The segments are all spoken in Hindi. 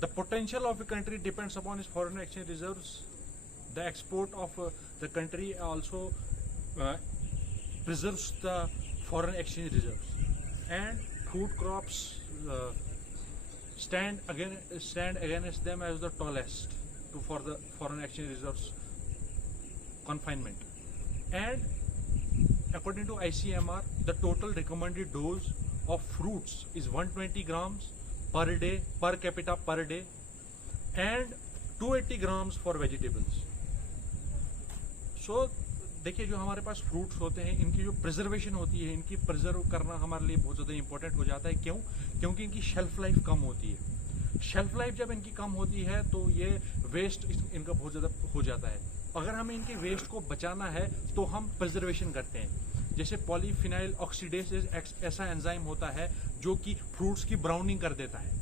The potential of a country depends upon its foreign exchange reserves. The export of the country also preserves the foreign exchange reserves, and food crops stand against them as the tallest for the foreign exchange reserves confinement. And according to ICMR, the total recommended dose of fruits is 120 grams per day per capita per day, and 280 grams for vegetables. So देखिए, जो हमारे पास फ्रूट्स होते हैं, इनकी जो प्रिजर्वेशन होती है, इनकी प्रिजर्व करना हमारे लिए बहुत ज़्यादा इंपॉर्टेंट हो जाता है। क्यों? क्योंकि इनकी शेल्फ लाइफ कम होती है। शेल्फ लाइफ जब इनकी कम होती है तो ये वेस्ट इनका बहुत ज़्यादा हो जाता है। अगर हमें इनके वेस्ट को बचाना है तो हम प्रिजर्वेशन करते हैं। जैसे पॉलीफिनाइल ऑक्सीडेज ऐसा एंजाइम होता है जो कि फ्रूट्स की ब्राउनिंग कर देता है।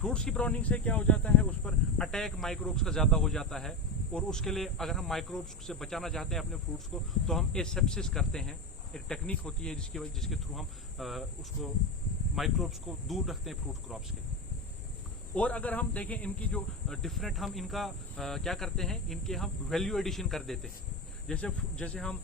फ्रूट्स की ब्राउनिंग से क्या हो जाता है, उस पर अटैक माइक्रोब्स का ज़्यादा हो जाता है, और उसके लिए अगर हम माइक्रोब्स से बचाना चाहते हैं अपने फ्रूट्स को, तो हम एसेप्सिस करते हैं। एक टेक्निक होती है जिसके थ्रू हम उसको माइक्रोब्स को दूर रखते हैं फ्रूट क्रॉप्स के। और अगर हम देखें इनकी जो डिफरेंट हम इनका क्या करते हैं, इनके हम वैल्यू एडिशन कर देते हैं। जैसे हम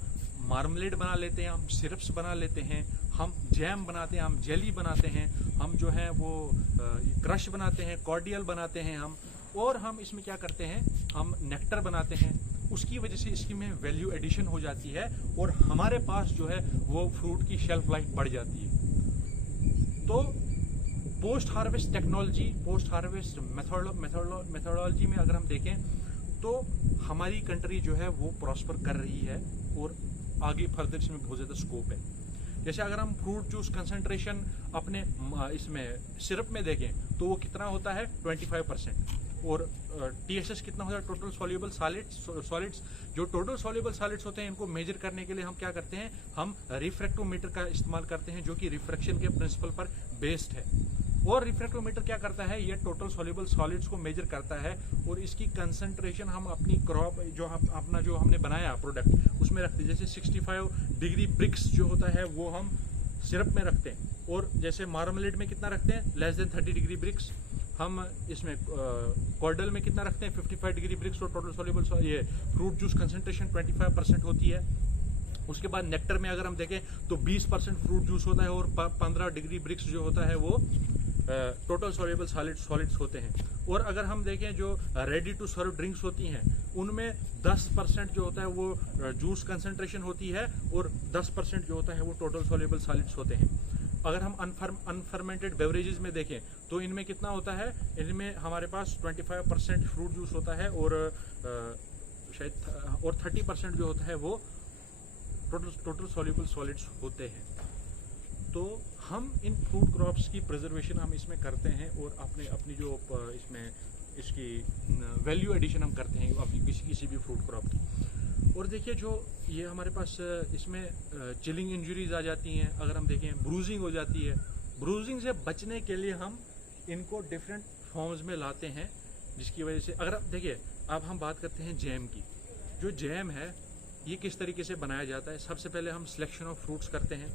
मार्मलेड बना लेते हैं, हम सिरप्स बना लेते हैं, हम जैम बनाते हैं, हम जेली बनाते हैं, हम जो है वो क्रश बनाते हैं, कॉर्डियल बनाते हैं हम, और हम इसमें क्या करते हैं, हम नेक्टर बनाते हैं। उसकी वजह से इसकी में वैल्यू एडिशन हो जाती है और हमारे पास जो है वो फ्रूट की शेल्फ लाइफ बढ़ जाती है। तो post harvest technology, post harvest methodology में अगर हम देखें तो हमारी कंट्री जो है वो प्रॉस्पर कर रही है और आगे फर्दर इसमें बहुत ज़्यादा स्कोप है। जैसे अगर हम फ्रूट जूस कंसंट्रेशन अपने इसमें सिरप में देखें तो वो कितना होता है 25%, और TSS कितना होता है, टोटल सॉल्युबल सॉलिड्स। जो टोटल सॉल्युबल सॉलिड्स होते हैं इनको मेजर करने के लिए हम क्या करते हैं, हम रिफ्रैक्टोमीटर का इस्तेमाल करते हैं, जो कि रिफ्रैक्शन के प्रिंसिपल पर बेस्ड है। और रिफ्रैक्टोमीटर क्या करता है, ये टोटल सॉल्युबल सॉलिड्स को मेजर करता है, और इसकी कंसंट्रेशन हम अपनी क्रॉप जो अपना जो हमने बनाया प्रोडक्ट उसमें रखते हैं। जैसे 65 डिग्री ब्रिक्स जो होता है वो हम सिरप में रखते हैं, और जैसे मार्मलेड में कितना रखते हैं, लेस देन 30 डिग्री ब्रिक्स। हम इसमें कॉर्डल में कितना रखते हैं, 55 डिग्री ब्रिक्स, और टोटल सॉल्युबल ये फ्रूट जूस कंसंट्रेशन 25% होती है। उसके बाद नेक्टर में अगर हम देखें तो 20% फ्रूट जूस होता है, और 15 डिग्री ब्रिक्स जो होता है वो टोटल सॉल्युबल सॉलिड्स होते हैं। और अगर हम देखें जो रेडी टू सर्व ड्रिंक्स होती हैं उनमें 10% जो होता है वो जूस कंसंट्रेशन होती है, और 10% जो होता है वो टोटल सॉल्युबल सॉलिड्स होते हैं। अगर हम अनफर्मेंटेड बेवरेजेस में देखें तो इनमें कितना होता है, इनमें हमारे पास 25% फ्रूट जूस होता है, और शायद 30% जो होता है वो टोटल सॉल्युबल सॉलिड्स होते हैं। तो हम इन फ्रूट क्रॉप्स की प्रिजर्वेशन हम इसमें करते हैं, और अपनी जो इसमें इसकी वैल्यू एडिशन हम करते हैं अपनी किसी भी फ्रूट क्रॉप की। और देखिए, जो ये हमारे पास इसमें चिलिंग इंजरीज आ जाती हैं, अगर हम देखें ब्रूजिंग हो जाती है। ब्रूजिंग से बचने के लिए हम इनको डिफरेंट फॉर्म्स में लाते हैं, जिसकी वजह से अगर आप देखिए, अब हम बात करते हैं जैम की। जो जैम है ये किस तरीके से बनाया जाता है, सबसे पहले हम सिलेक्शन ऑफ फ्रूट्स करते हैं,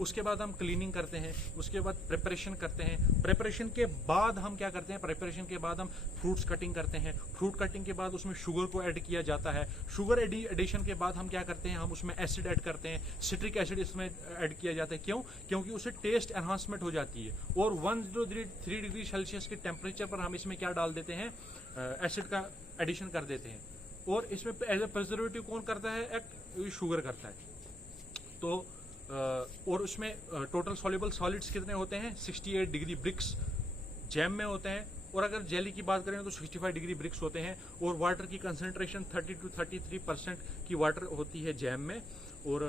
उसके बाद हम क्लीनिंग करते हैं, उसके बाद प्रिपरेशन करते हैं। प्रिपरेशन के बाद हम क्या करते हैं, प्रिपरेशन के बाद हम फ्रूट्स कटिंग करते हैं। फ्रूट कटिंग के बाद उसमें शुगर को ऐड किया जाता है। शुगर एडिशन के बाद हम क्या करते हैं, हम उसमें एसिड ऐड करते हैं, सिट्रिक एसिड इसमें ऐड किया जाता है। क्यों? क्योंकि उससे टेस्ट एनहांसमेंट हो जाती है। और 103 डिग्री सेल्सियस के टेम्परेचर पर हम इसमें क्या डाल देते हैं, एसिड का एडिशन कर देते हैं। और इसमें एज ए प्रिजर्वेटिव कौन करता है, एक शुगर करता है। तो और उसमें टोटल सॉल्युबल सॉलिड्स कितने होते हैं, 68 डिग्री ब्रिक्स जैम में होते हैं। और अगर जेली की बात करें तो 65 डिग्री ब्रिक्स होते हैं, और वाटर की कंसंट्रेशन 30 to 33% की वाटर होती है जैम में। और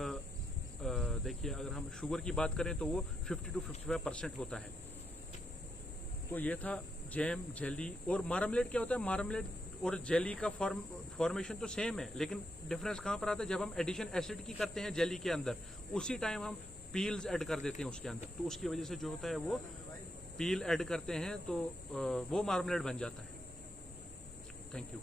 देखिए, अगर हम शुगर की बात करें तो वो 50 to 55% होता है। तो ये था जैम, जेली। और मार्मलेड क्या होता है, मार्मलेड और जेली का फॉर्मेशन तो सेम है, लेकिन डिफरेंस कहाँ पर आता है, जब हम एडिशन एसिड की करते हैं जेली के अंदर, उसी टाइम हम पील्स ऐड कर देते हैं उसके अंदर, तो उसकी वजह से जो होता है वो पील ऐड करते हैं, तो वो मार्मलेड बन जाता है। Thank you.